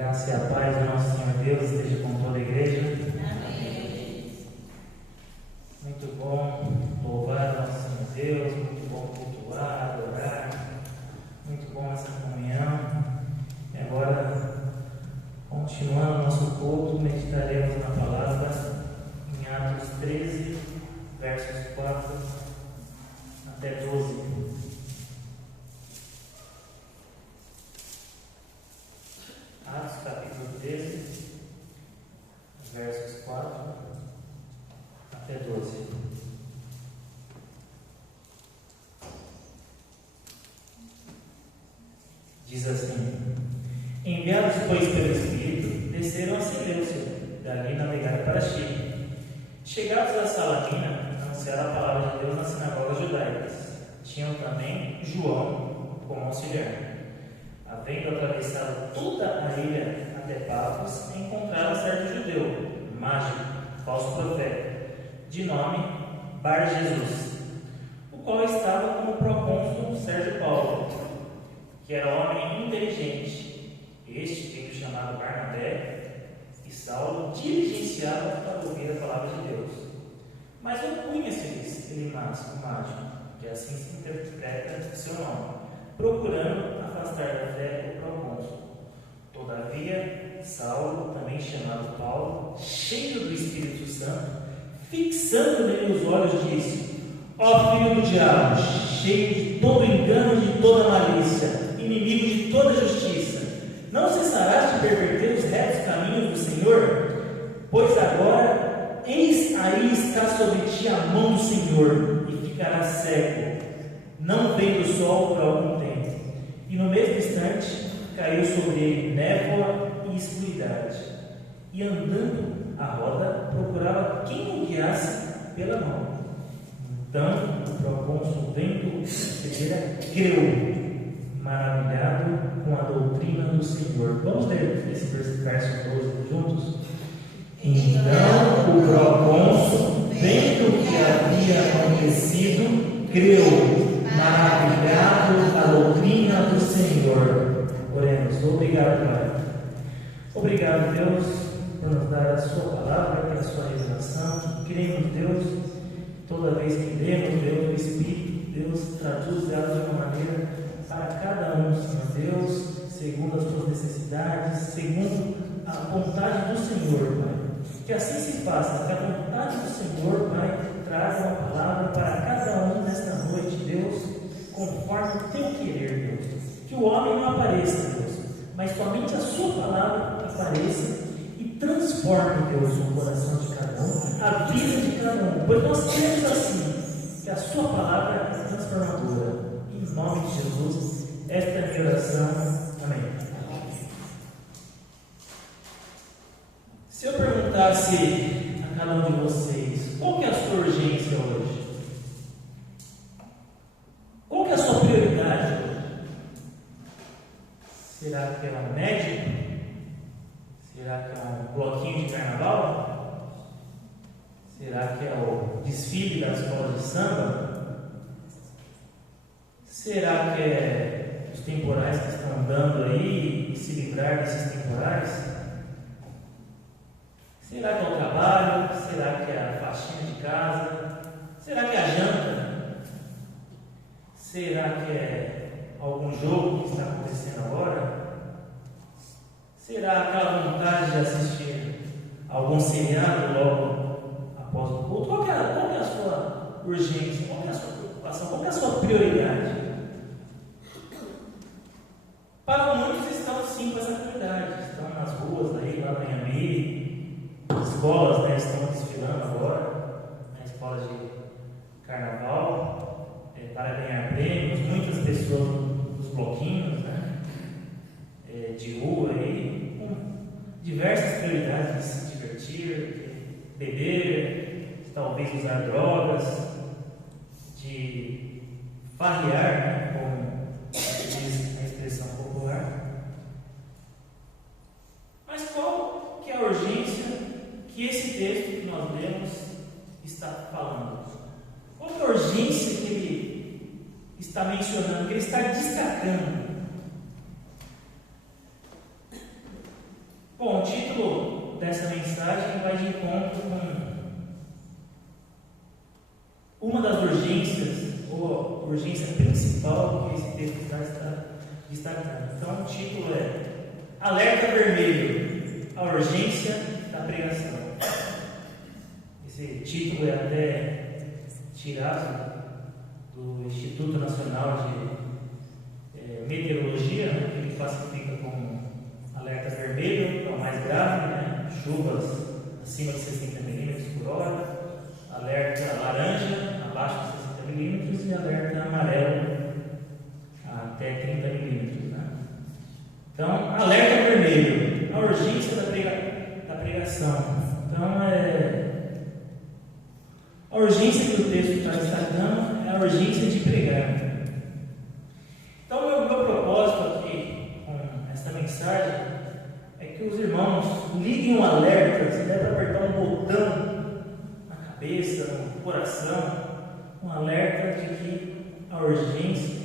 graça e a paz do nosso Senhor Deus esteja com toda a igreja. Amém. Muito bom louvar o nosso Senhor Deus, muito bom cultuar, adorar, muito bom essa comunhão. E agora, continuando o nosso culto, meditaremos na palavra em Atos 13, versos 4 até 12. Atos capítulo 13, versos 4 até 12. Diz assim: Enviados, pois, pelo Espírito, desceram a Seleucia, dali navegaram para Chipre. Chegados a Salamina, anunciaram a palavra de Deus nas sinagogas judaicas. Tinham também João como auxiliar. Havendo atravessado toda a ilha até Pafos, encontraram certo judeu, mágico, falso profeta, de nome Bar-Jesus, o qual estava como procônsul Sérgio Paulo, que era homem inteligente. Este, tendo chamado Barnabé e Saulo, diligenciava para ouvir a palavra de Deus. Mas opunha-se-lhes Elimas, o mágico, que assim se interpreta seu nome, procurando afastar da fé o procônsul. Todavia, Saulo, também chamado Paulo, cheio do Espírito Santo, fixando nele os olhos, disse: Ó filho do diabo, cheio de todo engano e de toda malícia, inimigo de toda justiça, não cessarás de perverter os retos caminhos do Senhor? Pois agora, eis aí está sobre ti a mão do Senhor, e ficarás cego, não vendo o sol por algum tempo. E no mesmo instante caiu sobre ele névoa e escuridade, e andando à roda procurava quem o guiasse pela mão. Então o procônsul, vendo suceder, creu, maravilhado com a doutrina do Senhor. Vamos ler esse verso 12 juntos? Então o procônsul, vendo o que havia acontecido, creu, maravilhado a doutrina do Senhor. Oremos. Obrigado, Pai. Obrigado, Deus, por nos dar a sua palavra, pela sua revelação. Que cremos, Deus, toda vez que lemos, Deus, o Espírito, Deus, traduz ela de uma maneira para cada um, Senhor Deus, segundo as suas necessidades, segundo a vontade do Senhor, Pai. Que assim se faça, que a vontade do Senhor, Pai, traga uma palavra para cada um nesta noite, Deus, conforme o teu querer, Deus. Que o homem não apareça, Deus, mas somente a sua palavra apareça e transforme, Deus, o coração de cada um, a vida de cada um, pois nós queremos assim, que a sua palavra é transformadora. Em nome de Jesus, esta é a minha oração. Amém. Se eu perguntasse a cada um de vocês, qual que é a sua urgência hoje? Qual que é a sua prioridade hoje? Será que é um médico? Será que é um bloquinho de carnaval? Será que é o desfile da escola de samba? Será que é os temporais que estão dando aí e se livrar desses temporais? Será que é o trabalho? Será que é a faxina de casa? Será que é a janta? Será que é algum jogo que está acontecendo agora? Será aquela vontade de assistir algum seriado logo após o culto? Qual que é a sua urgência? Qual que é a sua preocupação? Qual que é a sua prioridade? Para muitos estão sim com essa prioridade. Estão nas ruas aí, lá em Miami. Escolas, né, estão desfilando agora, na escola de carnaval, para ganhar prêmios, muitas pessoas nos bloquinhos, né, de rua aí, com diversas prioridades de se divertir, beber, talvez usar drogas, de farrear, né, como diz a expressão popular. Mas qual que é a urgência que esse texto que nós lemos está falando? Qual é a urgência que ele está mencionando, que ele está destacando? Bom, o título dessa mensagem vai de encontro com uma das urgências, ou a urgência principal que esse texto está destacando. Então, o título é Alerta Vermelho, a urgência da pregação. Esse título é até tirado do Instituto Nacional de Meteorologia, que ele classifica como alerta vermelho, é o mais grave, né? Chuvas acima de 60 milímetros por hora, alerta laranja, abaixo de 60 milímetros, e alerta amarelo, até 30 milímetros. Né? Então, alerta vermelho, a urgência da pregação. Então, a urgência que o texto está destacando é a urgência de pregar. Então, o meu propósito aqui com essa mensagem é que os irmãos liguem um alerta. Se der para apertar um botão na cabeça, no coração, um alerta de que a urgência,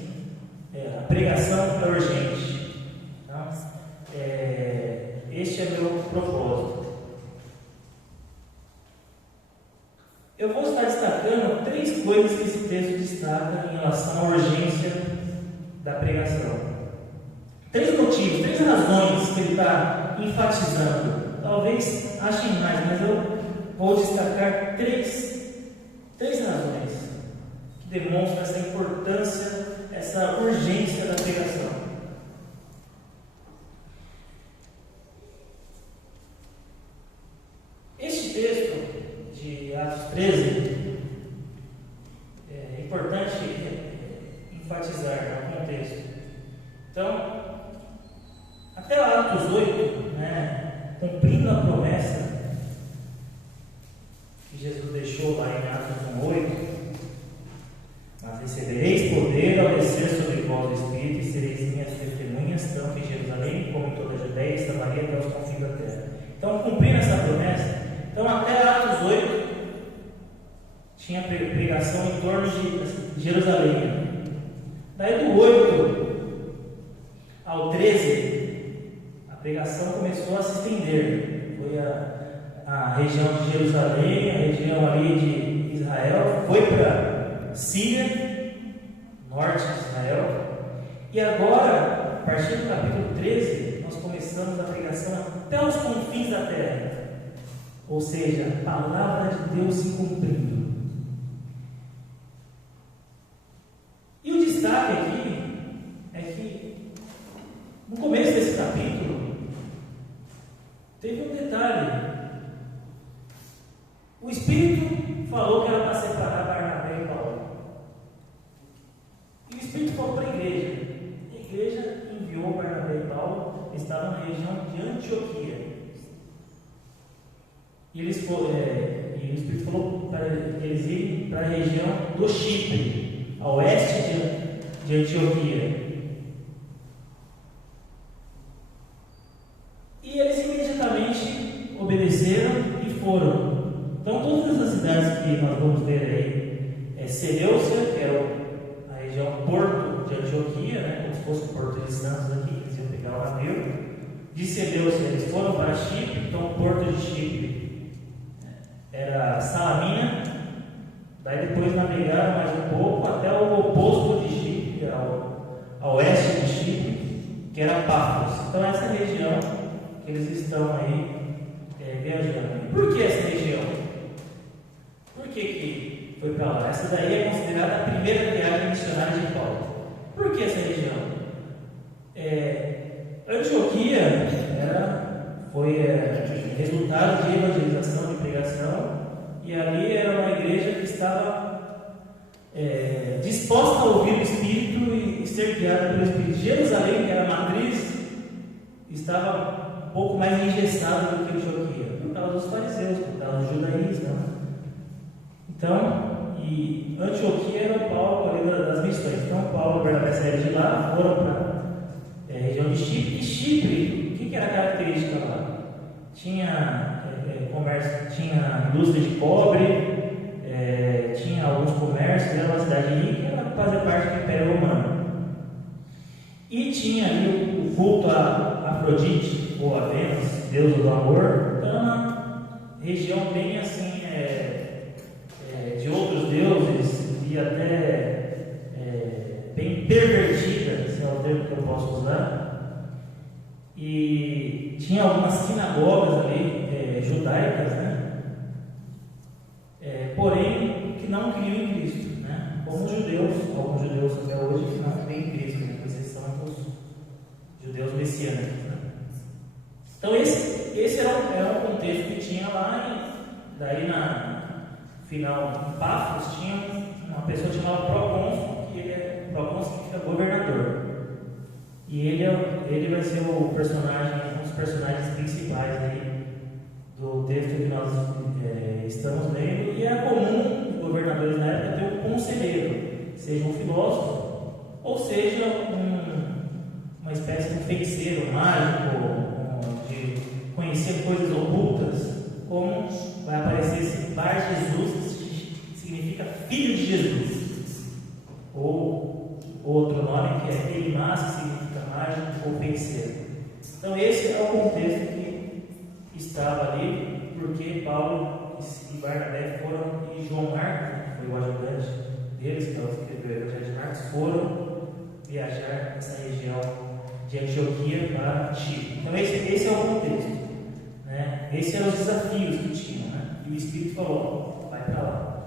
a pregação é urgente. Então, este é meu propósito. Eu vou estar destacando 3 coisas que esse texto destaca em relação à urgência da pregação. 3 motivos, 3 razões que ele está enfatizando. Talvez achem mais, mas eu vou destacar 3 razões que demonstram essa importância, essa urgência da pregação. Este texto de Atos 13 é importante enfatizar no contexto. Então, até Atos 8, né, cumprindo a promessa que Jesus deixou lá em Atos 1:8, mas recebereis poder ao descer sobre vós o Espírito e sereis minhas testemunhas, tanto em Jerusalém como em toda a Judéia e Samaria até os confins da terra. Então, cumprindo essa promessa, então até Atos 8 tinha pregação em torno de Jerusalém. Daí do 8 ao 13, a pregação começou a se estender. Foi a região de Jerusalém, a região ali de Israel, foi para Síria, norte de Israel. E agora, a partir do capítulo 13, nós começamos a pregação até os confins da terra. Ou seja, a palavra de Deus se cumprindo. E o destaque aqui é que no começo desse capítulo teve um detalhe. O Espírito falou que era para separar Barnabé e Paulo. E o Espírito falou para a igreja. A igreja enviou Barnabé e Paulo, eles estavam na região de Antioquia. E o Espírito falou para eles irem para a região do Chipre, a oeste de Antioquia. E eles imediatamente obedeceram e foram. Então, todas essas cidades que nós vamos ver aí, Seleucia, que era a região porto de Antioquia, né, como se fosse o Porto de Santos aqui, eles iam pegar o navio. De Seleucia, eles foram para Chipre, então o porto de Chipre era Salamina. Daí depois navegaram mais um pouco até o oposto de Chipre, ao oeste de Chipre, que era Pafos. Então essa região que eles estão aí viajando. Por que essa região? Por que foi para lá? Essa daí é considerada a primeira viagem missionária de Paulo. Por que essa região? Antioquia foi resultado de evangelização, de pregação, e ali era uma igreja que estava disposta a ouvir o Espírito e ser guiada pelo Espírito. Jerusalém, que era a matriz, estava um pouco mais engessada do que Antioquia, por causa dos fariseus, por causa do judaísmo. Né? Então, e Antioquia era o palco ali das missões. Então, Paulo e Barnabé saíram de lá, foram para a região de Chipre. E Chipre, o que era a característica lá? Tinha comércio, tinha indústria de cobre, tinha alguns comércios, era uma cidade rica, ela fazia parte do Império Romano. E tinha ali o culto a Afrodite, ou a Vênus, deusa do amor, está na região bem assim, de outros deuses e até bem pervertida, esse é o termo que eu posso usar. E tinha algumas sinagogas ali, judaicas, né? Porém, que não criam em Cristo, né? Como alguns judeus até hoje que não creem em Cristo, né? Com exceção dos judeus messiânicos, né? Então esse era um contexto que tinha lá, daí na final em Pafos tinha uma pessoa chamada Procônsul, Procônsul significa governador. E ele vai ser um dos personagens principais aí do texto que nós estamos lendo. E era comum os governadores na época ter um conselheiro, seja um filósofo, ou seja uma espécie de feiticeiro mágico, de conhecer coisas ocultas, como vai aparecer esse Bar Jesus, que significa filho de Jesus, ou outro nome que é Elimás, que significa mágico ou feiticeiro. Então esse é o contexto que estava ali, porque Paulo e Barnabé foram, e João Marcos, que foi o ajudante deles, que é o escritor do Evangelho de Marcos, foram viajar nessa região de Antioquia para Chipre. Então esse é o contexto, né? Esses eram os desafios que tinham, né? E o Espírito falou, vai para lá.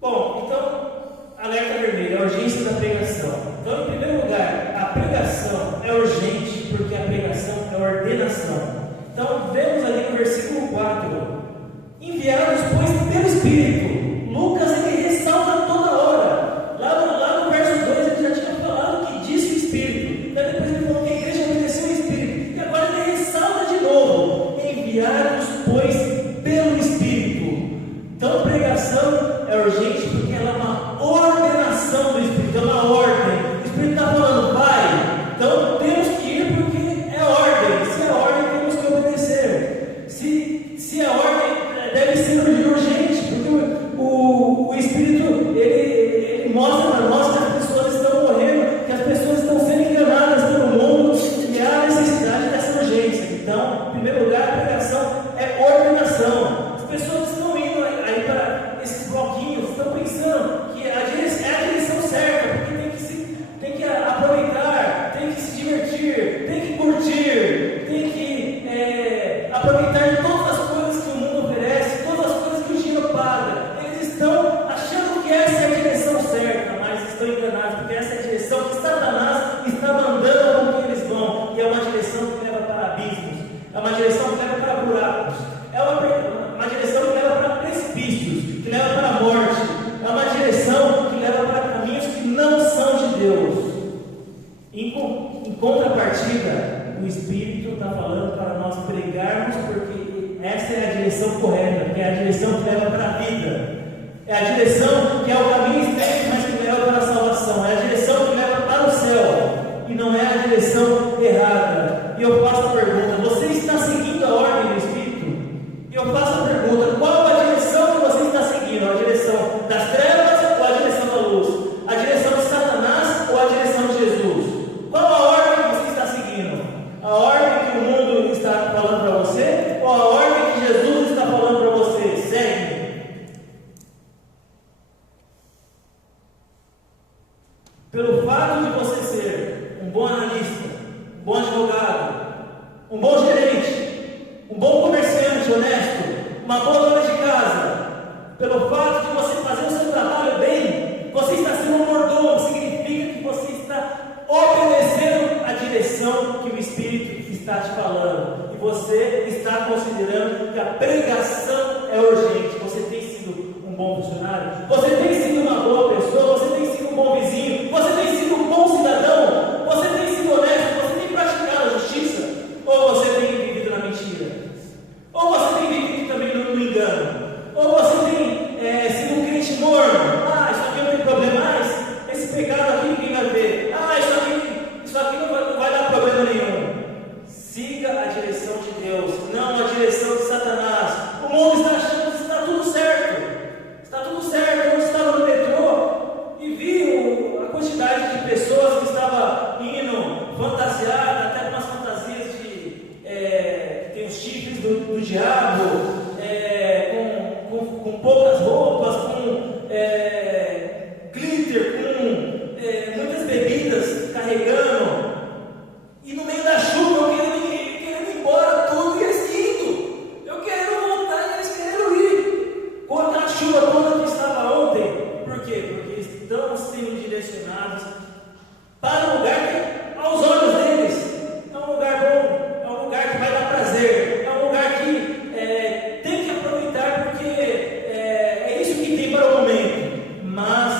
Bom, então alerta vermelho, a urgência da pregação. Então, em primeiro lugar, a pregação é urgente porque a pregação é ordenação. Então, vemos ali no versículo 4: enviados, pois, pelo Espírito. Lucas, ele ressalta toda hora. Lá no verso 2, ele já tinha falado que disse o Espírito. Daí depois ele falou que a igreja obedeceu o Espírito. E agora ele ressalta de novo: enviados, pois, pelo Espírito. Então, pregação é urgente porque ela é uma ordenação do Espírito, é uma ordem. O Espírito está falando, vai. Então, temos que ir porque é ordem. Se é ordem, temos que obedecer. Se a ordem deve ser urgente, porque o Espírito ele mostra para nós que as pessoas estão morrendo, que as pessoas estão sendo enganadas pelo mundo, e há necessidade dessa urgência. Então, em primeiro lugar, a pregação é ordenação. As pessoas estão indo aí para esses bloquinhos, estão pensando que é a direção certa, porque tem que aproveitar, tem que se divertir, tem que curtir, tem que aproveitar de todas as coisas que o mundo oferece, todas as coisas que o dinheiro paga. Eles estão achando que essa é a direção certa, mas estão enganados, porque essa é a direção que Satanás está mandando com que eles vão, e é uma direção que leva para abismos, é uma direção que leva para buracos, é uma direção que leva para precipícios, que leva para a morte, é uma direção que leva para caminhos que não são de Deus. Em contrapartida, o Espírito está falando para nós pregarmos, porque essa é a direção correta, que é a direção que leva para a vida, é a direção que é o caminho estreito, mas que leva para a salvação, é a direção que leva para o céu, e não é a direção errada. E eu faço a pergunta: você está seguindo a ordem do Espírito? E eu faço a pergunta: qual a direção que você está seguindo? A direção das trevas ou a direção da luz? A direção de Satanás ou a direção de Jesus? Qual a ordem que você está seguindo? A ordem que o mundo está falando para você ou a ordem que Jesus está falando para você? Segue. Pelo fato de você ser um bom analista, um bom advogado, um bom gerente, um bom comerciante honesto, uma boa dona de casa, pelo fato de você fazer o seu trabalho bem, você está sendo um mordomo, significa que você está obedecendo a direção que o Espírito está te falando, e você está considerando que a pregação é urgente. Você tem sido um bom funcionário? Você tem sido uma boa pessoa? Você tem sido um bom vizinho? Você tem sido um bom cidadão? Você tem sido honesto? Você tem praticado a justiça? Ou você tem vivido na mentira? Ou você tem vivido também no engano? Ou você tem sido um crente morno? Isso aqui não tem problema mais. Esse pecado aqui ninguém vai ver. Isso aqui não vai dar problema nenhum. Siga a direção de Deus, não a direção de Satanás. O mundo está achando que está tudo certo. Está tudo certo. Eu estava no metrô e vi a quantidade de pessoas que estavam indo fantasiadas, até com umas fantasias diabo, com poucas roupas, com glitter, com muitas bebidas carregando, e no meio da chuva eu querendo ir embora tudo e eles indo, eu querendo voltar e eles querendo ir, com aquela chuva toda que estava ontem. Por quê? Porque estamos sendo direcionados para um lugar que, aos olhos deles, é um lugar bom, é um lugar que vai dar prazer, é um lugar que tem que aproveitar, porque é isso que tem para o momento. Mas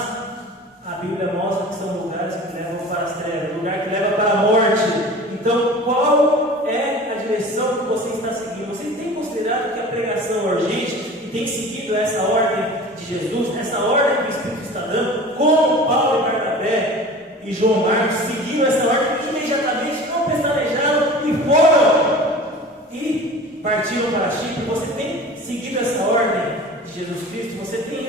a Bíblia mostra que são lugares que levam para as trevas, lugar que leva para a morte. Então, qual é a direção que você está seguindo? Você tem considerado que a pregação é urgente e tem seguido essa ordem de Jesus, essa ordem que o Espírito está dando, como Paulo e Barnabé e João Marcos seguiram essa ordem imediatamente, não pestanejaram e foram e partiram para Chipre? Você tem seguido essa ordem de Jesus Cristo? Você tem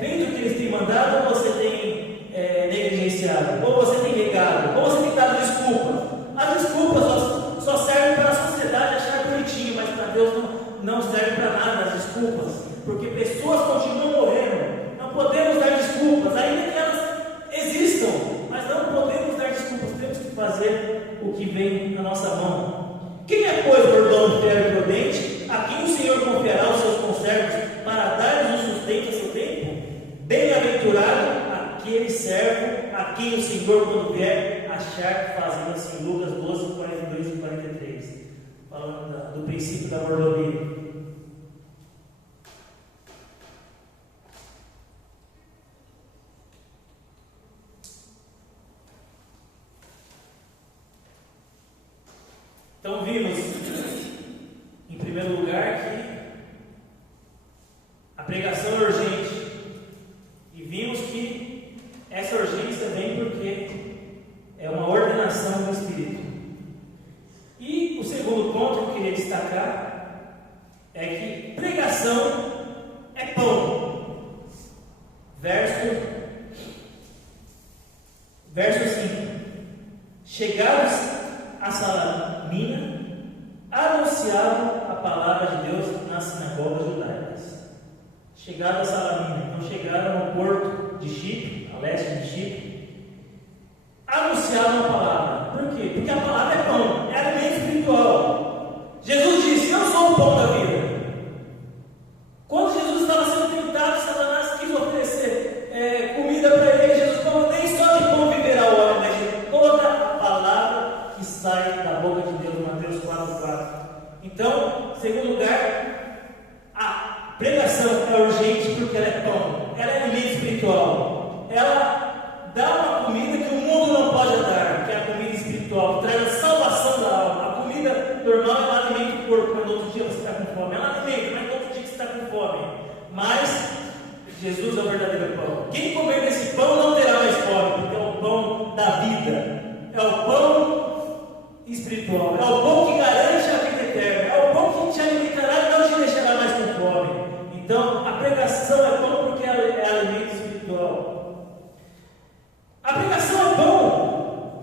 feito o que eles têm mandado, ou você tem negligenciado, ou você tem negado, ou você tem dado desculpa? As desculpas só servem para a sociedade achar bonitinho, mas para Deus não serve para nada as desculpas, porque pessoas continuam morrendo. Não podemos dar desculpas, ainda que elas existam, mas não podemos dar desculpas. Temos que fazer o que vem na nossa mão. Quem é, pois, mordomo fiel e prudente, a quem o Senhor confiará os seus conservos para dar-lhes o sustento a seu tempo? Bem-aventurado aquele servo a quem o Senhor, quando vier, achar fazendo assim. Lucas 12, 42 e 43, falando do princípio da mordomia. Então vimos, em primeiro lugar, que a pregação é urgente, e vimos que essa urgência vem porque é uma ordenação do Espírito. E o segundo ponto que eu queria destacar é que pregação é pão. Verso 5: chegados a Salamina, anunciavam a palavra de Deus nas sinagogas judaicas. Chegaram a Salamina, então chegaram ao porto de Chipre, a leste de Chipre, anunciavam a palavra. Por quê? Porque a palavra é pão, é alimento espiritual. Jesus disse: eu sou o pão da vida. Quando Jesus estava sendo tentado, Satanás quis oferecer comida para ele. Jesus falou: nem só de pão viverá o homem, mas de toda a palavra que sai da boca de Deus. Mateus 4:4. Então, em segundo lugar, a pregação é urgente porque ela é pão, ela é alimento espiritual. Ela dá uma comida que o mundo não pode dar, que é a comida espiritual, que traz a salvação da alma. A comida normal ela alimenta o corpo, quando outro dia você está com fome. Ela alimenta, mas outro dia que você está com fome. Mas Jesus é o verdadeiro pão. Quem comer desse pão não terá mais fome, porque é o pão da vida, é o pão espiritual, é o pão que garante a vida eterna, é o pão que te alimentará e não te deixará mais com fome. Então, a pregação é pão porque é alimento espiritual. A pregação é pão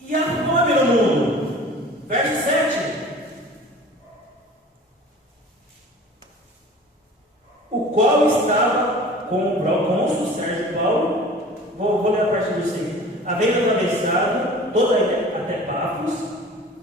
e há fome no mundo. Verso 7: o qual estava com o procônsul Sérgio Paulo, vou ler a partir do 6, havendo atravessado toda até Pafos.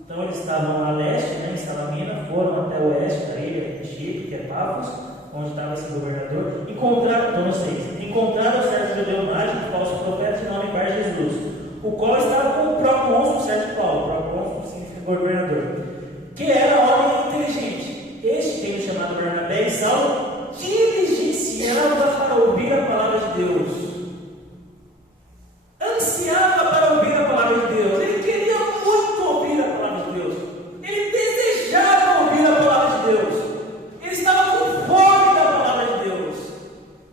Então eles estavam a leste, em Salamina, foram até o oeste da ilha de Chipre, que é Pafos, onde estava esse governador. Encontraram o certo judeu mágico, falso profeta, de nome Bar Jesus, o qual estava com o procônsul Sérgio Paulo. Procônsul significa governador, que era homem inteligente. Este, tendo chamado Barnabé e Saulo, diligenciava para ouvir a palavra de Deus. Ansiava para ouvir a palavra de Deus. Ele queria muito ouvir a palavra de Deus. Ele desejava ouvir a palavra de Deus. Ele estava com fome da palavra de Deus.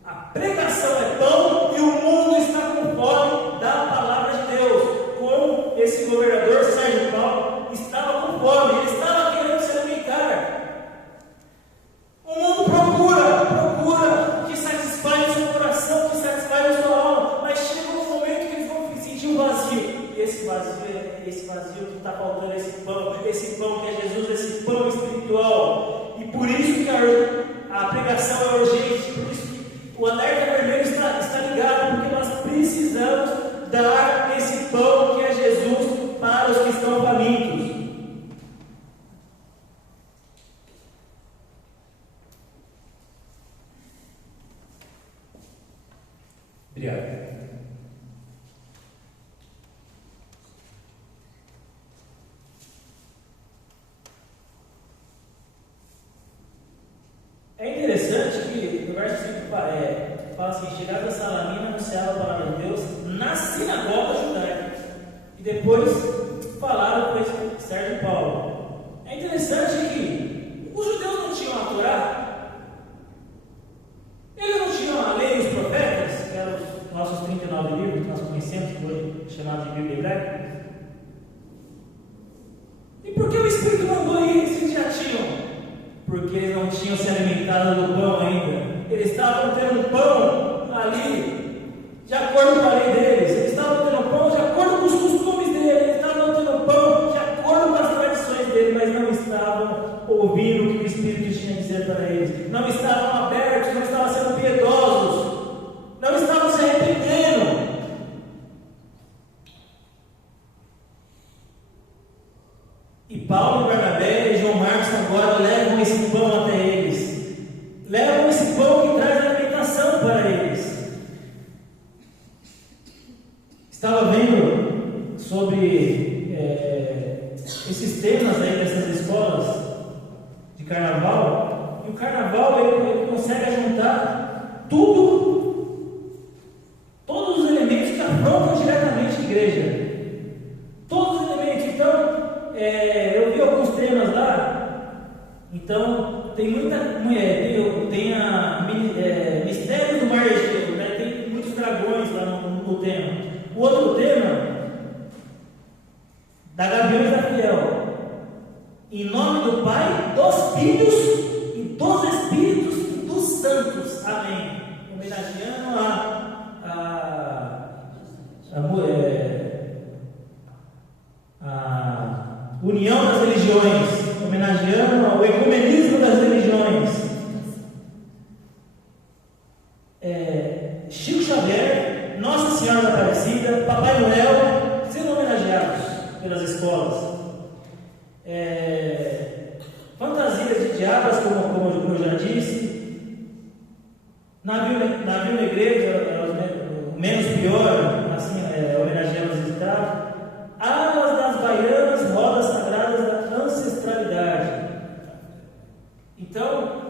A pregação é pão e o mundo está com fome da palavra de Deus. Como esse governador Sérgio Paulo estava com fome, ele estava querendo se alimentar. O mundo procura que satisfaz o seu coração, que satisfaz a sua alma, mas chega um momento que eles vão sentir um vazio. E esse vazio que está faltando, esse pão que é Jesus, esse pão espiritual. por isso que a pregação é urgente, por isso que o alerta vermelho está ligado, porque nós precisamos dar esse pão que é Jesus para os que estão famintos. Obrigado. É interessante que no verso 5 fala assim: chegada a Salamina, anunciava a palavra de Deus na sinagoga judaica. E depois falaram com esse Sérgio Paulo. É interessante que os judeus não tinham a Torá, eles não tinham a lei e os profetas, que eram os nossos 39 livros que nós conhecemos, que hoje é chamado de Bíblia hebraica. E por que o Espírito mandou ir se já tinham? Porque eles não tinham se alimentado do pão ainda. Eles estavam tendo pão ali, de acordo com a lei deles. Eles estavam tendo pão de acordo com os costumes deles. Eles estavam tendo pão de acordo com as tradições deles, mas não estavam ouvindo o que o Espírito tinha a dizer para eles. Não estavam abertos, não estavam sendo piedosos, não estavam se arrependendo. E Paulo, Barnabé e João Marcos agora levam esse pão até eles. Levam esse pão que traz alimentação para eles. Estava vendo sobre esses temas aí dessas escolas de carnaval. E o carnaval ele consegue juntar todos os elementos que afrontam diretamente a igreja. Todos os elementos. Então, eu vi alguns temas lá. Então, tem muita tem a Mistério do Mar Egeu, né? Tem muitos dragões lá no tema. O outro tema, da Gaviões da Fiel, em nome do Pai, dos Filhos e dos Espíritos e dos Santos. Amém. Homenageando a união das religiões, homenageando o ecumenismo das religiões. Chico Xavier, Nossa Senhora da Aparecida, Papai Noel, sendo homenageados pelas escolas. Fantasias de diabas, como eu já disse. Navio negreiro, o menos pior, assim, homenageando os escravos. Armas das baianas, rodas sagradas da ancestralidade. Então,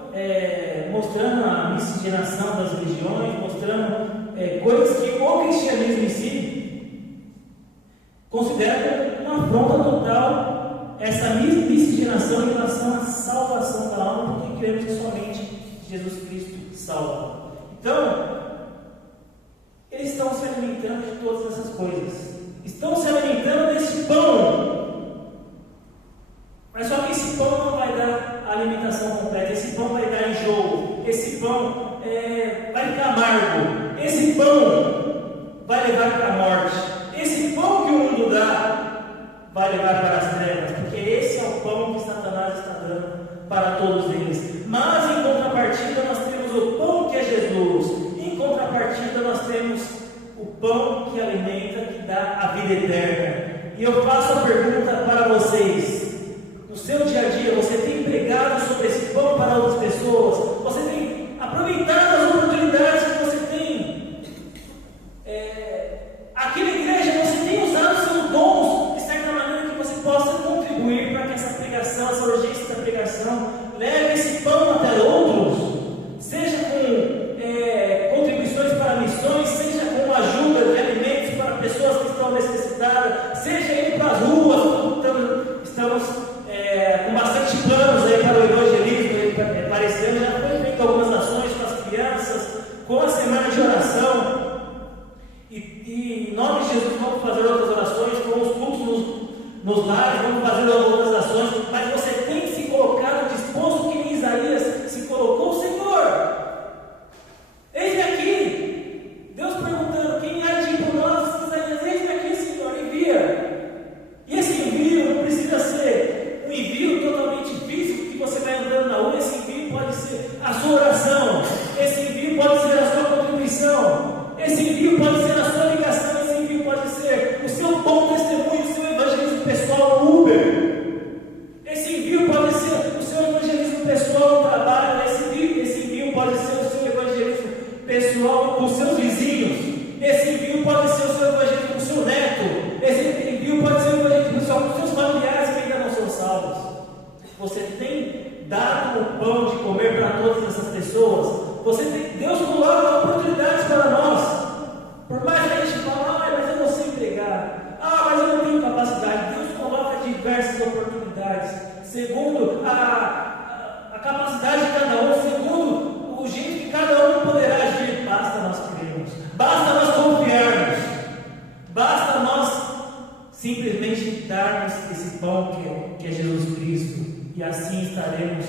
mostrando a miscigenação das religiões, mostrando coisas que o cristianismo em si considera uma afronta total, essa miscigenação em relação à salvação da alma, porque cremos que somente Jesus Cristo salva. Então, eles estão se alimentando de todas essas coisas. Estão se alimentando desse pão. Mas só que esse pão não vai dar a alimentação completa. Esse pão vai dar enjoo. Esse pão vai ficar amargo. Esse pão vai levar para a morte. Esse pão que o mundo dá vai levar para as trevas. Porque esse é o pão que Satanás está dando para todos eles. Mas em contrapartida nós temos o pão que é Jesus. Em contrapartida nós temos o pão que alimenta, que dá a vida eterna. E eu faço a pergunta para vocês: no seu dia a dia, você tem pregado sobre esse pão para outras pessoas? Você tem aproveitado as oportunidades que você tem? Aqui na igreja, você tem usado seus dons de certa maneira que você possa contribuir para que essa pregação, essa urgência da pregação, leve esse pão até outros, seja com contribuições para missões, seja com ajuda de alimentos para pessoas que estão necessitadas, seja indo para as ruas. Estamos com bastante planos aí para o evangelismo, para esse ano. Já pessoal com os seus vizinhos. Esse envio pode ser o seu evangelho com o seu neto. Esse envio pode ser o evangelho pessoal com os seus familiares que ainda não são salvos. Você tem dado o pão de comer para todas essas pessoas. Deus coloca oportunidades para nós. Por mais que a gente fale, mas eu não sei pregar. Mas eu não tenho capacidade. Deus coloca diversas oportunidades. Segundo a capacidade de cada um, segundo o jeito que cada um poderá agir. Basta nós crermos. Basta nós confiarmos. Basta nós simplesmente darmos esse pão que é Jesus Cristo. E assim estaremos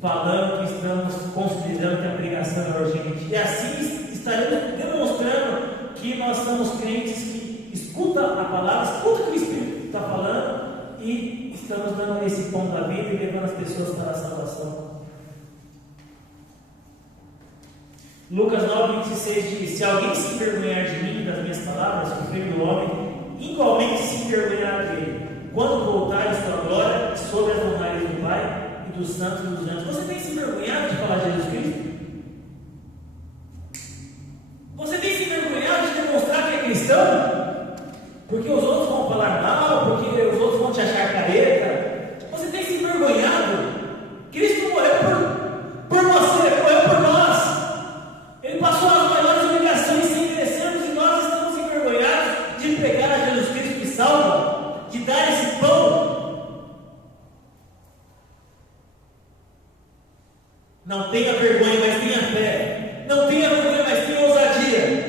falando que estamos considerando que a pregação é urgente. E assim estaremos demonstrando que nós somos crentes que escutam a palavra, escutam o que o Espírito está falando e estamos dando esse pão da vida e levando as pessoas para a salvação. Lucas 9:26 diz: se alguém se envergonhar de mim e das minhas palavras, o Filho do Homem igualmente se envergonhará dele, quando voltar em sua glória sobre as honrarias do Pai e dos santos e dos anjos. Você tem se envergonhado de falar de Jesus Cristo? Você tem se envergonhado de demonstrar que é cristão? Porque os outros vão falar mal, porque os outros vão te achar careta. Você tem se envergonhado? Cristo morreu por você, morreu por nós. Ele passou as maiores obrigações sem merecermos e nós estamos envergonhados de pregar a Jesus Cristo que salva, de dar esse pão. Não tenha vergonha, mas tenha fé. Não tenha vergonha, mas tenha ousadia.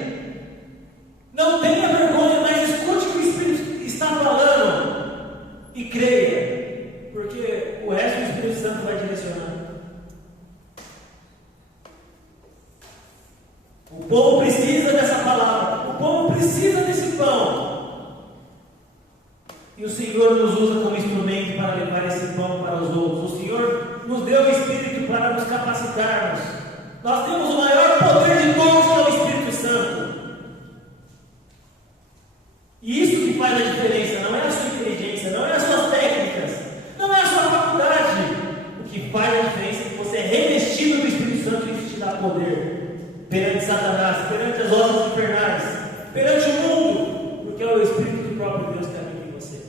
Não tenha vergonha, mas escute o que o Espírito está falando e creia, porque o resto do Espírito Santo vai direcionando. O povo precisa dessa palavra, o povo precisa desse pão. E o Senhor nos usa como instrumento para levar esse pão para os outros. O Senhor nos deu o Espírito para nos capacitarmos. Nós temos o maior poder de todos, que é o Espírito Santo. E isso que faz a diferença, não é a sua inteligência, não é as suas técnicas, não é a sua faculdade. O que faz a diferença é que você é revestido do Espírito Santo e isso te dá poder perante Satanás, perante as hostes infernais, perante o mundo, porque é o Espírito do próprio Deus que habita em você.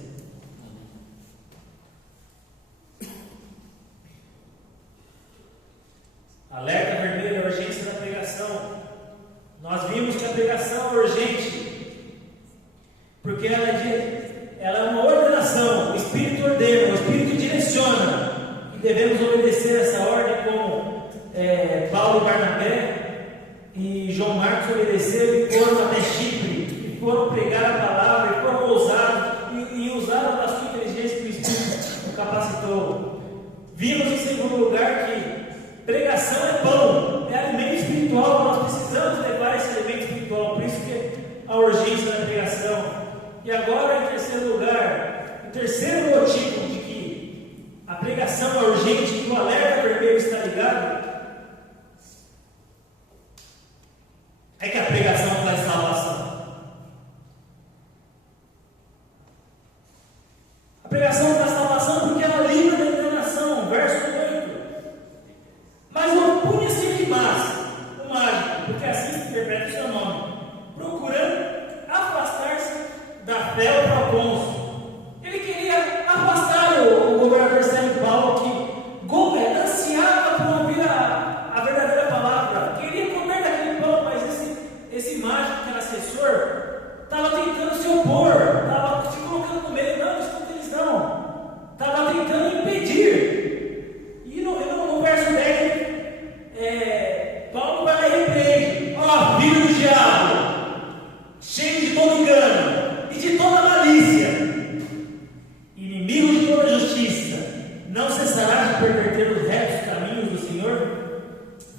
Alerta vermelho, a urgência da pregação. Nós vimos que a pregação é urgente, porque ela é uma ordenação. O Espírito ordena, o Espírito direciona, e devemos obedecer essa ordem como Paulo e Barnabé e João Marcos obedeceram e foram até Chipre, e foram pregar a palavra, e foram ousados, e usaram da sua inteligência que o Espírito o capacitou. Vimos em segundo lugar que pregação é pão, é alimento espiritual. Nós precisamos levar esse alimento espiritual, por isso que a urgência da pregação. E agora, em terceiro lugar, o terceiro motivo de que a pregação é urgente, que o alerta vermelho está ligado, é que a pregação traz salvação. A pregação traz salvação porque ela livra da enganação. Verso 8. Mas opunha-se Elimás, o mágico, porque assim se interpreta o seu nome, procurando afastar-se da fé ao Procônsul. Ele queria afastar o governador Sérgio Paulo, que ansiava por ouvir a verdadeira palavra, queria comer daquele pão, mas esse mágico, que era assessor, estava tentando se opor, estava se colocando no meio. Não, escuta eles não, estava tentando impedir. E no verso 10, Paulo vai lá e repreende: ó, filho do diabo, cheio de todo engano e de toda malícia, inimigo de toda justiça, não cessará de perverter os retos caminhos do Senhor?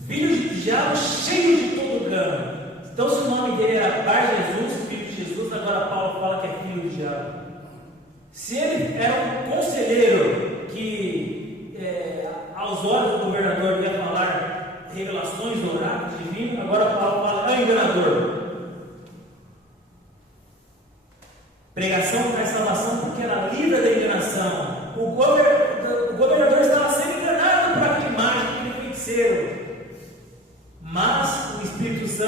Filho do diabo, cheio de todo engano. Então, se o nome dele era Bar Jesus, filho de Jesus, agora Paulo fala que é filho do diabo. Se ele era um conselheiro que aos olhos do governador ia falar revelações do oráculo divino, agora Paulo fala: é um enganador. Pregação traz salvação porque ela livra da enganação. O governador estava sendo enganado por aquele mágico, aquele feiticeiro, mas o Espírito Santo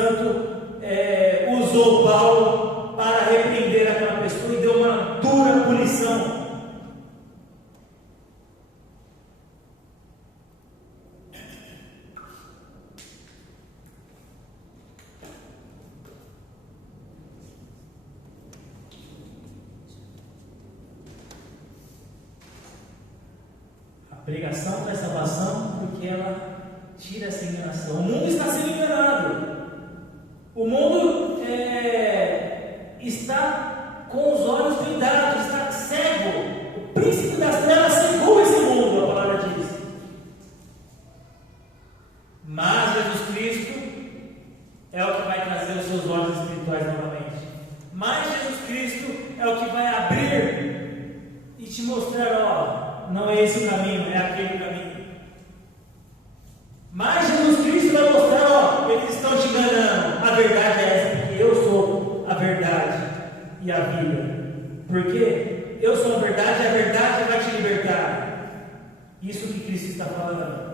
pregação traz salvação porque ela tira essa enganação. O mundo está sendo enganado. O mundo está com os olhos vendados, está cego. O príncipe das trevas cegou esse mundo, a palavra diz. Mas Jesus Cristo é o que vai trazer os seus olhos espirituais novamente. Mas Jesus Cristo é o que vai abrir e te mostrar, não é esse o caminho, é aquele caminho. Mas Jesus Cristo vai mostrar, eles estão te enganando. A verdade é essa, porque eu sou a verdade e a vida. Porque eu sou a verdade e a verdade vai te libertar. Isso que Cristo está falando.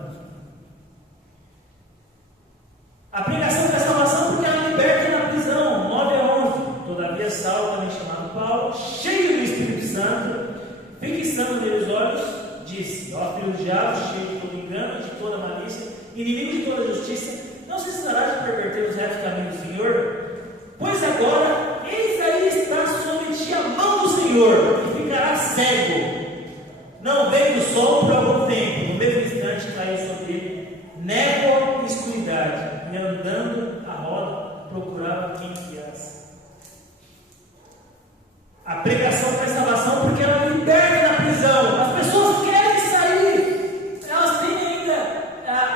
A pregação da salvação porque ela liberta na prisão, 9 a 11. Todavia Saulo, também chamado Paulo, cheio do Espírito Santo, fixando nele os olhos, disse: ó filho do diabo, cheio de todo engano, de toda malícia, inimigo de toda justiça, não cessará de perverter os retos caminhos do Senhor? Pois agora, eis aí está sobre ti a mão do Senhor, e ficará cego. Não veio do sol por algum tempo, no mesmo instante caiu sobre ele névoa e escuridade, e andando a roda, procurava quem guiasse. A pregação faz salvação porque ela liberta da prisão. As pessoas querem sair, elas têm ainda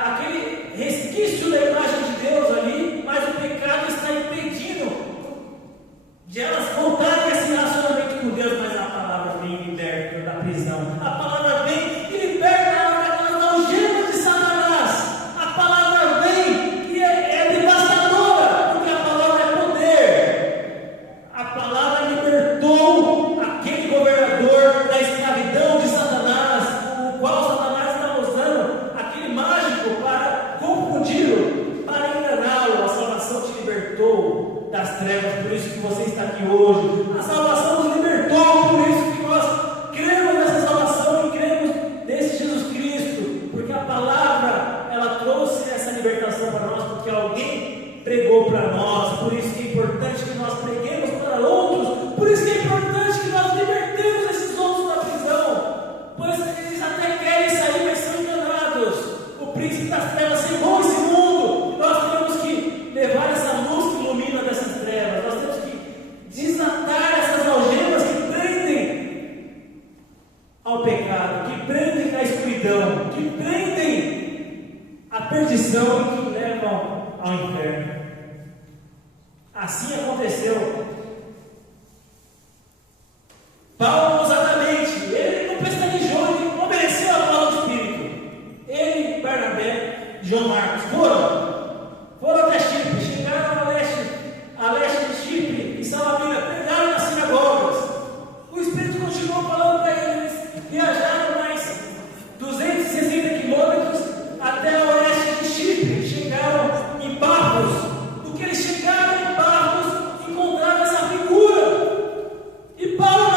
aquele resquício da imagem de Deus ali, mas o pecado está impedindo de elas voltarem a esse relacionamento com Deus. Mas a palavra vem e liberta da prisão. A palavra vem e liberta das algemas de Satanás. A palavra vem e é devastadora, porque a palavra é poder. A palavra libertou aquele governador da escravidão de Satanás, o qual Satanás estava usando aquele mágico para confundi-lo, para enganá-lo. A salvação te libertou das trevas, por isso que você está aqui hoje. A salvação te libertou, por isso que nós cremos nessa salvação e cremos nesse Jesus Cristo, porque a palavra, ela trouxe essa libertação para nós, porque alguém pregou para nós. Por isso que é importante que nós preguemos para outros, por isso que é importante que nós libertemos esses outros da prisão, pois eles até querem sair, mas são enganados. O príncipe das trevas cegou esse mundo. Nós temos que levar essa luz que ilumina dessas trevas. Nós temos que desatar essas algemas que prendem ao pecado, que prendem à escuridão, que prendem à perdição e que levam ao inferno. Assim aconteceu. Paulo, ousadamente, ele não pestanejou, ele obedeceu a palavra do Espírito. Ele, Barnabé, João Marcos foram até Chipre, chegaram a leste de Chipre e Salamina, pregaram nas sinagogas. O Espírito continuou falando para eles. Viajaram mais 260 quilômetros até o oeste de Chipre. Chegaram em Pafos. Do que eles chegaram em Pafos, encontraram essa figura. E Paulo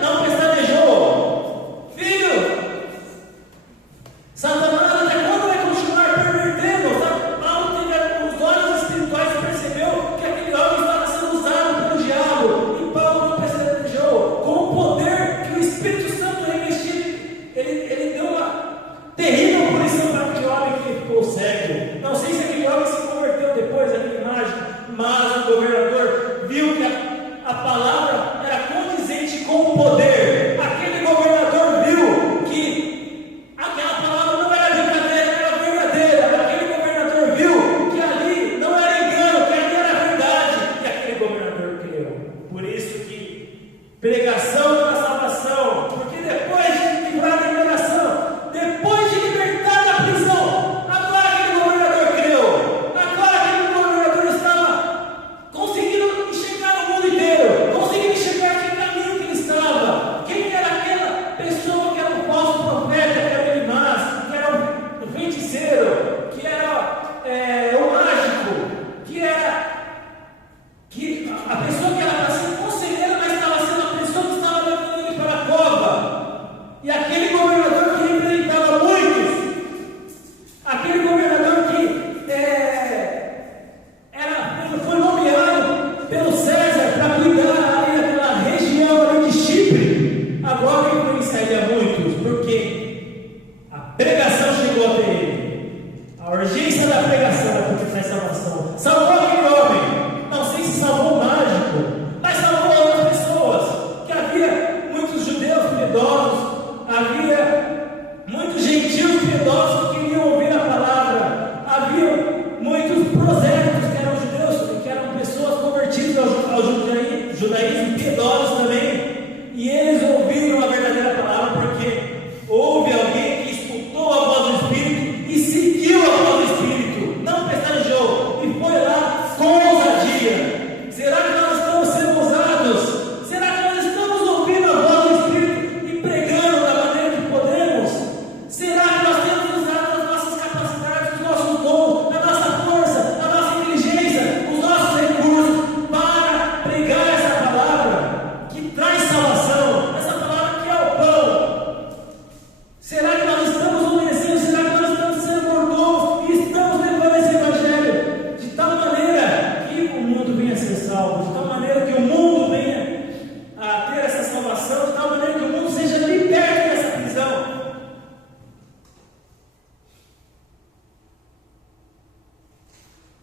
não pestanejou. Filho, Satanás até quando vai continuar pervertendo? Paulo teve os olhos espirituais e percebeu que aquele homem estava sendo usado pelo diabo. E Paulo não pestanejou. Com o poder que o Espírito Santo revestiu, ele deu uma terrível punição para aquele homem que ficou cego. Não sei se aquele homem se converteu depois, aquela imagem, mas o governador viu que a palavra era condizente com o poder. Aquele governador viu que aquela palavra não era brincadeira, era verdadeira. Aquele governador viu que ali não era engano, que ali era verdade. E aquele governador creu. Por isso que pregação da salvação, porque depois de livrar da enganação, depois de libertar da prisão, agora aquele governador creu. Agora aquele governador estava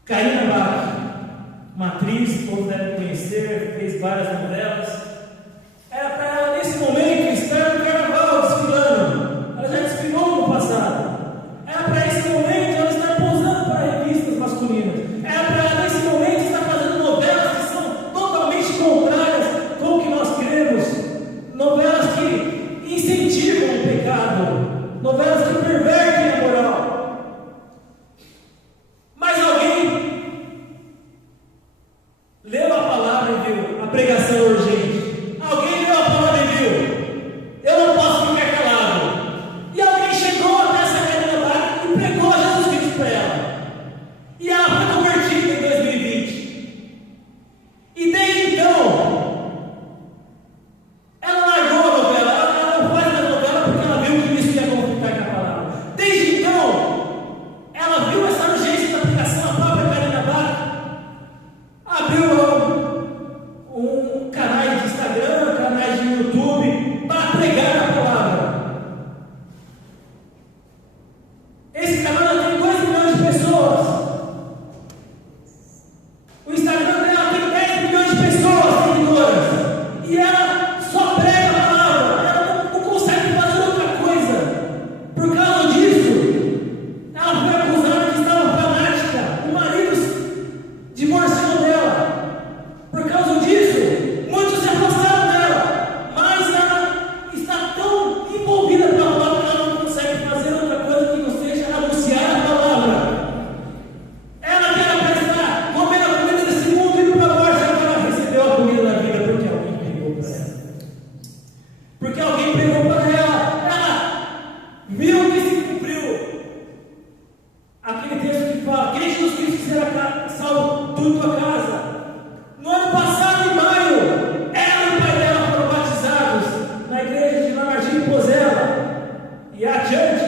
Karina Bach, uma atriz, todos devem conhecer, fez várias novelas. Era para ela, nesse momento, estar no carnaval desfilando. Ela já desfilou no passado. Era para esse momento ela estar posando para revistas masculinas. Era para ela, nesse momento, estar fazendo novelas que são totalmente contrárias com o que nós queremos. Novelas que incentivam o pecado. Novelas que pervertem a moral. Mas alguém leu a palavra e viu a pregação urgente. Alguém leu a palavra e viu: eu não posso ficar calado. E alguém chegou até essa Karina Bach e pregou Jesus Cristo para ela. E ela foi convertida em 2020. E desde então, ela largou a novela. Ela não faz mais novela porque ela viu que isso ia conflitar com a palavra. Desde então, ela viu essa urgência da pregação. A própria Karina Bach abriu canais de Instagram, canais de YouTube para pregar a palavra. Esse canal tem 2 milhões de pessoas. O Instagram dela tem 10 milhões de pessoas seguidoras. E ela só prega a palavra. Ela não consegue fazer outra coisa. Por causa disso, ela foi acusada de estar fanática. O marido divorciou dela. Por causa disso, muitos se afastaram dela. Mas ela está tão envolvida pela palavra que ela não consegue fazer outra coisa que não seja anunciar a palavra. Ela quer prestar, comer a comida desse mundo e ir para a morte. Ela recebeu a comida da vida porque alguém pregou para ela. Porque alguém pregou para ela. Ela viu que se cumpriu aquele texto que fala: quem Jesus Cristo será salvo tudo tua casa. No ano passado, em maio, ela e o pai dela foram batizados na igreja de Lamartine Pozella e adiante.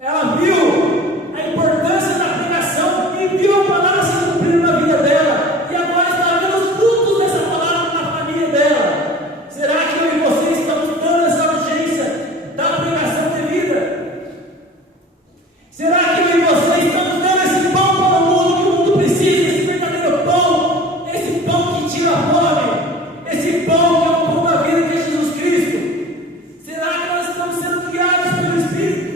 Ela viu a importância da pregação e viu a palavra se cumprindo na vida dela. E agora está vendo os frutos dessa palavra na família dela. Será que eu e você estamos dando essa urgência da pregação devida? Será que eu e você estamos dando esse pão para o mundo que o mundo precisa? Esse verdadeiro pão, esse pão que tira a fome, esse pão que é o pão da vida, que é Jesus Cristo. Será que nós estamos sendo guiados pelo Espírito?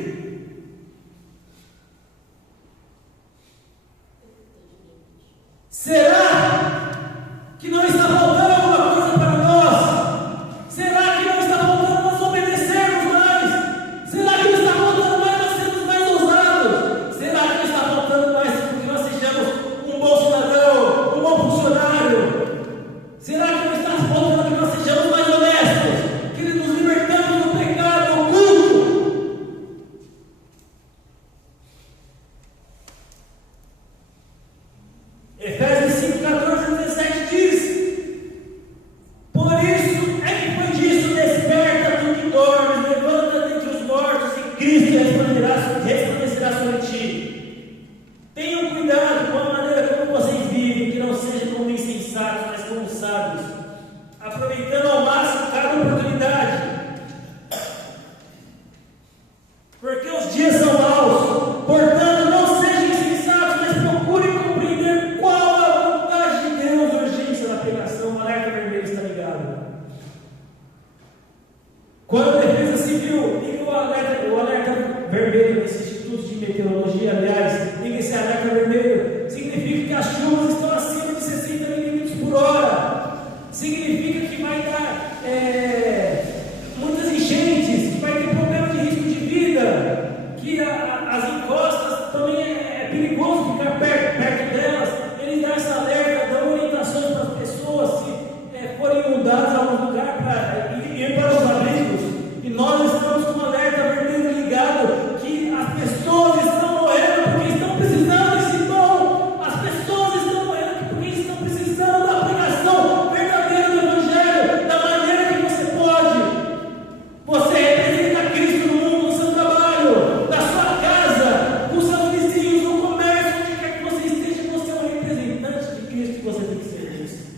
Será que não está faltando alguma coisa para nós? Será que não está faltando nós obedecermos mais? Será que não está faltando mais nós sermos mais ousados? Será que não está faltando mais que nós sejamos um bom cidadão, um bom funcionário? Será que não está faltando que nós sejamos mais honestos? Que nos libertamos do pecado oculto? Efésios 5, 14 e 17 diz: por isso é que foi disso: desperta tu que dormes, levanta dentre os mortos e Cristo resplandecerá sobre ti. Tenham cuidado com a maneira como vocês vivem, que não seja como insensatos, mas como sábios, aproveitando ao máximo cada oportunidade, porque os dias são maus. Portanto, não sejam insensatos, mas procurem compreender qual a vontade de Deus. Urgência da pregação, o alerta vermelho está ligado. Quando a Defesa Civil liga o alerta vermelho nesse Instituto de Meteorologia, aliás, liga esse alerta vermelho, significa que as chuvas estão acima de 60 milímetros por hora. Significa que vai dar muitas enchentes, que vai ter problema de risco de vida, que as encostas também é perigoso ficar perto delas. Eles dão esse alerta, dão orientações para as pessoas se forem inundadas a algum lugar para ir para os abrigos. E nós estamos com um alerta vermelho ligado, que as pessoas estão morrendo porque estão precisando desse pão. As pessoas estão morrendo porque estão precisando da pregação verdadeira do Evangelho, da maneira que você pode. Você representa Cristo no mundo, no seu trabalho, na sua casa, com seus vizinhos, no comércio, onde quer que você esteja. Você é um representante de Cristo, você tem que ser isso.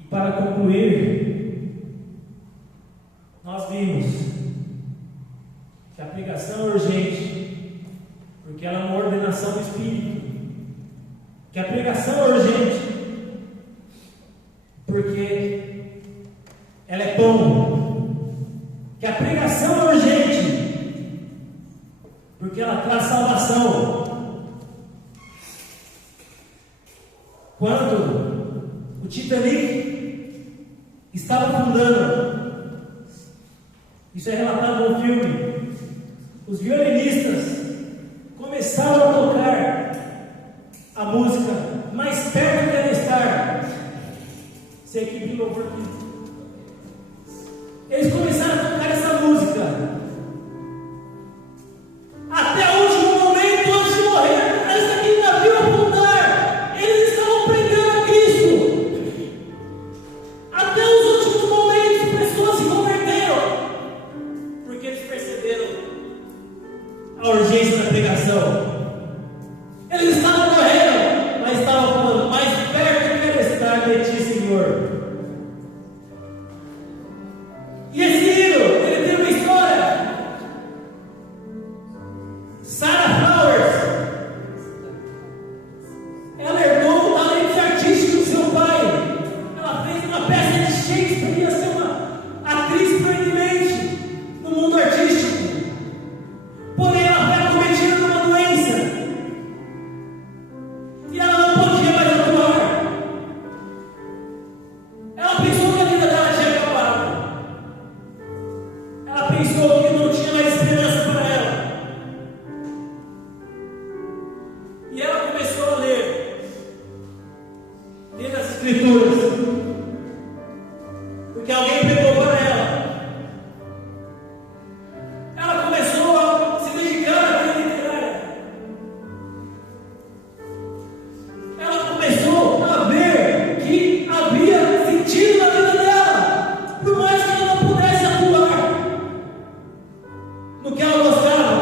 E para concluir, urgente, porque ela é pão. Que a pregação é urgente, porque ela traz salvação. Quando o Titanic estava afundando, isso é relatado no filme, os violinistas começaram a tocar a música Mais Perto Quero Estar. Se a equipe de louvor aqui. Eles começaram a tocar essa música até o último momento antes de morrer, antes daquele navio afundar. Eles estavam pregando a Cristo. Até os últimos momentos, pessoas se converteram, porque eles perceberam a urgência da pregação. Eles estavam morrendo, mas estavam falando: mais perto quero estar de ti, Senhor. E esse hino, ele tem uma história. Sarah Flowers, ela herdou o talento artístico do seu pai. Ela fez uma peça de Shakespeare, ia ser uma atriz proeminente no mundo artístico. Porém, ela foi acometida de uma doença e ela não podia mais atuar. Ela pensou que a vida dela tinha acabado. Ela pensou que não tinha mais esperança para ela. E ela começou a ler as Escrituras, porque alguém pregou para ela. Ela começou a se dedicar à vida literária. Ela começou a ver que havia sentido na vida dela, por mais que ela não pudesse atuar no que ela gostava.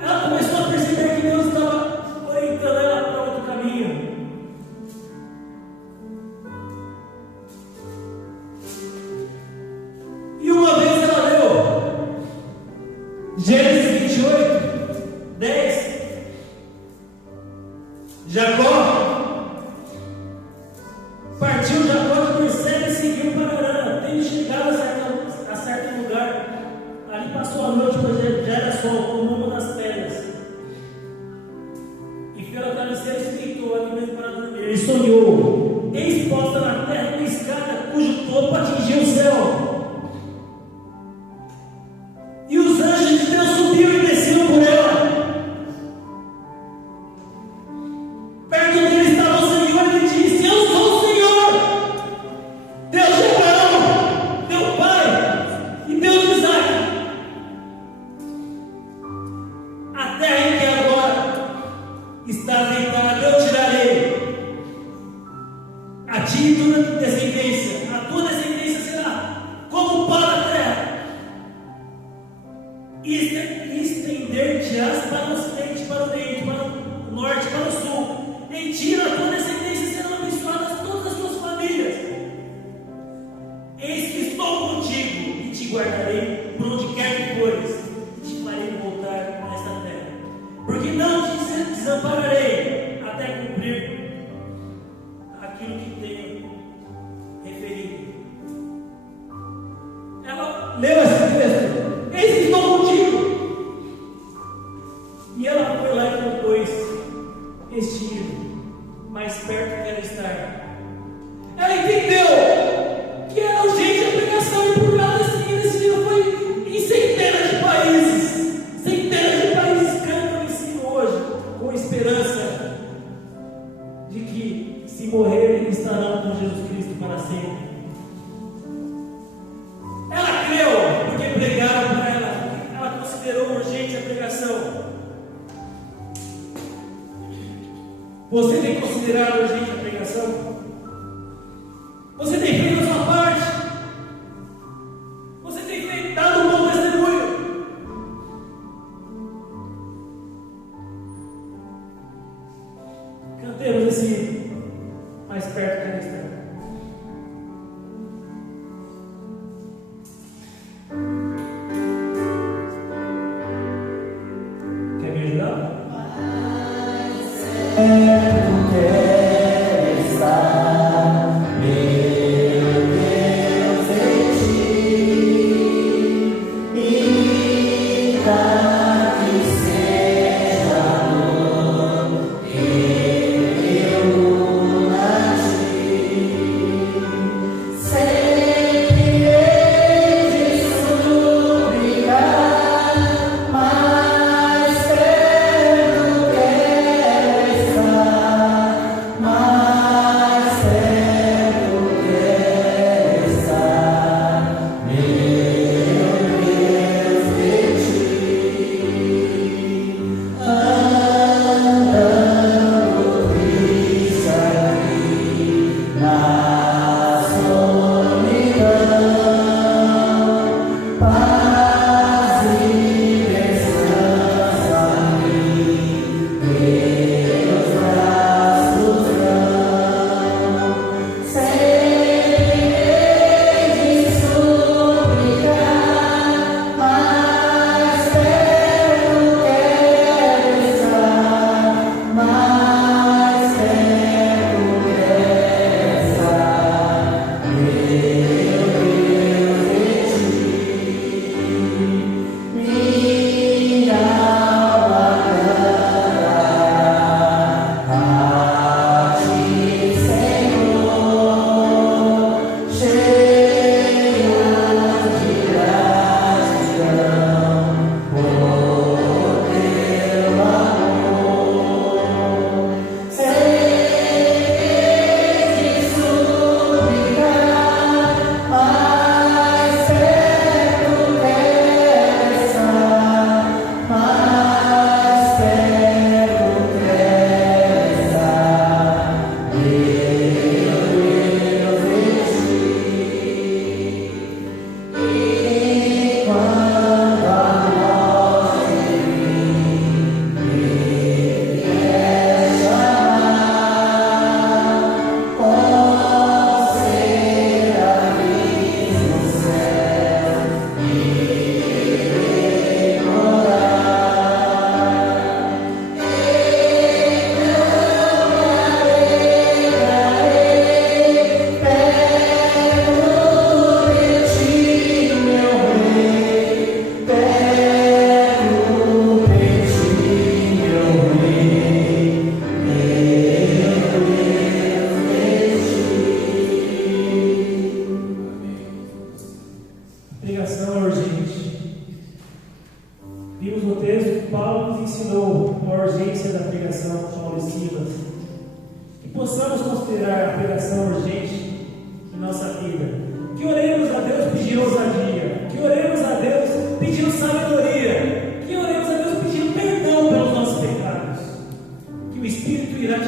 Ela começou a perceber que Deus estava orientando ela para outro caminho. E uma vez ela leu Gênesis 28, 10. Partiu Jacó de Berseba e seguiu para Harã. Tendo chegado a certo lugar, ali passou a noite, pois já era sol, como uma das pedras. E fez a travesseira e se deitou ali mesmo para dormir. Ele sonhou, eis posta na terra uma escada cujo topo atingiu o céu. E os anjos de Deus subiam e desciam por ela. Perto dele estava o Senhor e ele disse: eu sou o Senhor, Deus de Abraão, teu pai, e Deus de Isaac. A terra em que agora está deitada eu tirarei, a ti e tua descendência. A tua descendência será como o pó da terra, e estender-te-ás para o ocidente, para o oriente, para o norte, para o sul. Em ti, na tua descendência, serão abençoadas todas as tuas famílias. Eis que estou contigo e te guardarei por onde quer que fores, e te farei voltar a esta terra, porque não te desampararei até cumprir aquilo que tenho referido. Ela leu esse texto: eis que estou contigo. E ela foi lá e compôs este hino: mais perto quero estar. Ela entendeu que era urgente a pregação, e por causa desse hino, esse hino foi em centenas de países. Centenas de países cantam esse hino hoje, com esperança de que, se morrerem, estarão com Jesus Cristo para sempre. Ela creu porque pregaram para ela. Ela considerou urgente a pregação. Você tem considerado urgente a pregação? Você tem feito a sua parte? Você tem dado um bom testemunho? Cantemos esse hino: mais perto quero estar. Quer me ajudar?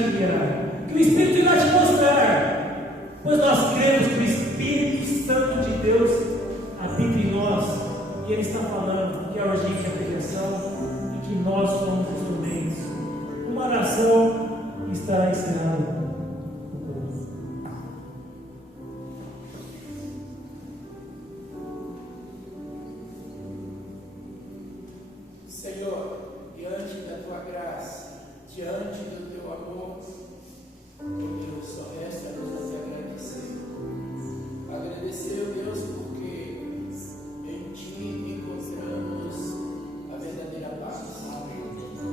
te guiar, que o Espírito irá te mostrar, pois nós cremos que o Espírito Santo de Deus habita em nós, e Ele está falando que é urgente a pregação e que nós somos instrumentos. Uma oração estará ensinada. Senhor, diante da tua graça, diante do teu amor, meu Deus, só resta nos agradecer. Agradecer, Deus, porque em ti encontramos a verdadeira paz.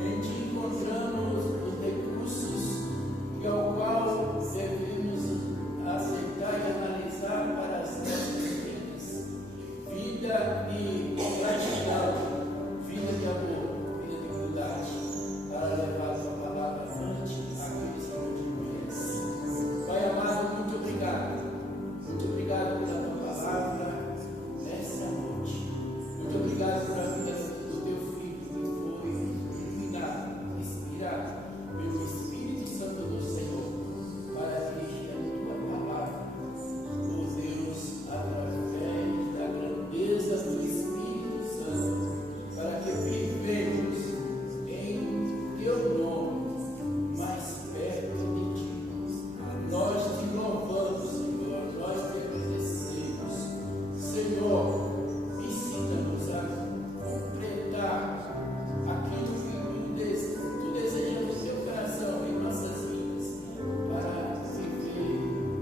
Em ti encontramos os recursos ao qual devemos aceitar e analisar para as nossas vidas. Vida e gratidão. Vida de amor, vida de humildade, para levar a tua palavra avante àqueles que não te conhecem. Pai amado, muito obrigado. Muito obrigado pela tua palavra nessa noite. Muito obrigado pela vida do teu filho que foi iluminado, inspirado pelo Espírito Santo do Senhor para dirigir a tua palavra. Oh Deus, através da grandeza do Espírito Santo, para que vivemos em teu nome, mais perto de ti. Nós te louvamos, Senhor, nós te agradecemos. Senhor, ensina-nos a completar aquilo que tu desejas no teu coração, em nossas vidas, para viver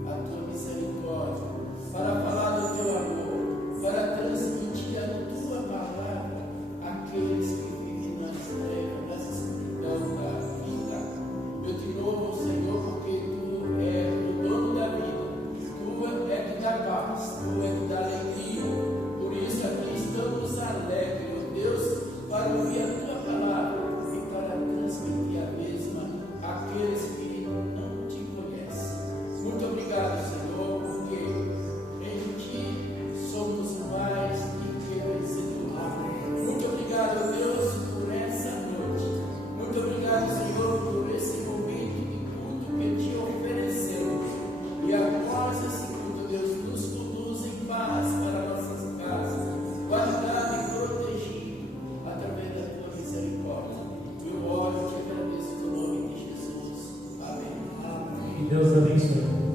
a tua misericórdia, para falar do teu amor, para transmitir a tua palavra àqueles que vivem nas trevas, nessa escuridão da vida. Eu te louvo, Senhor, porque tu és o dono da vida, tu é que dá paz, tu é que dá alegria. Por isso aqui estamos alegres, meu Deus, para ouvir a tua palavra e para transmitir a mesma àqueles que não te conhecem. Muito obrigado, Senhor, porque em ti somos mais do que vencedores. Muito obrigado, Deus, por essa noite. Muito obrigado, Senhor, por esse momento de culto que te ofereceu. E após esse culto, Deus, nos conduz em paz para nossas casas, guardado e protegido através da tua misericórdia. Eu oro e te agradeço no nome de Jesus. Amém. Que Deus abençoe.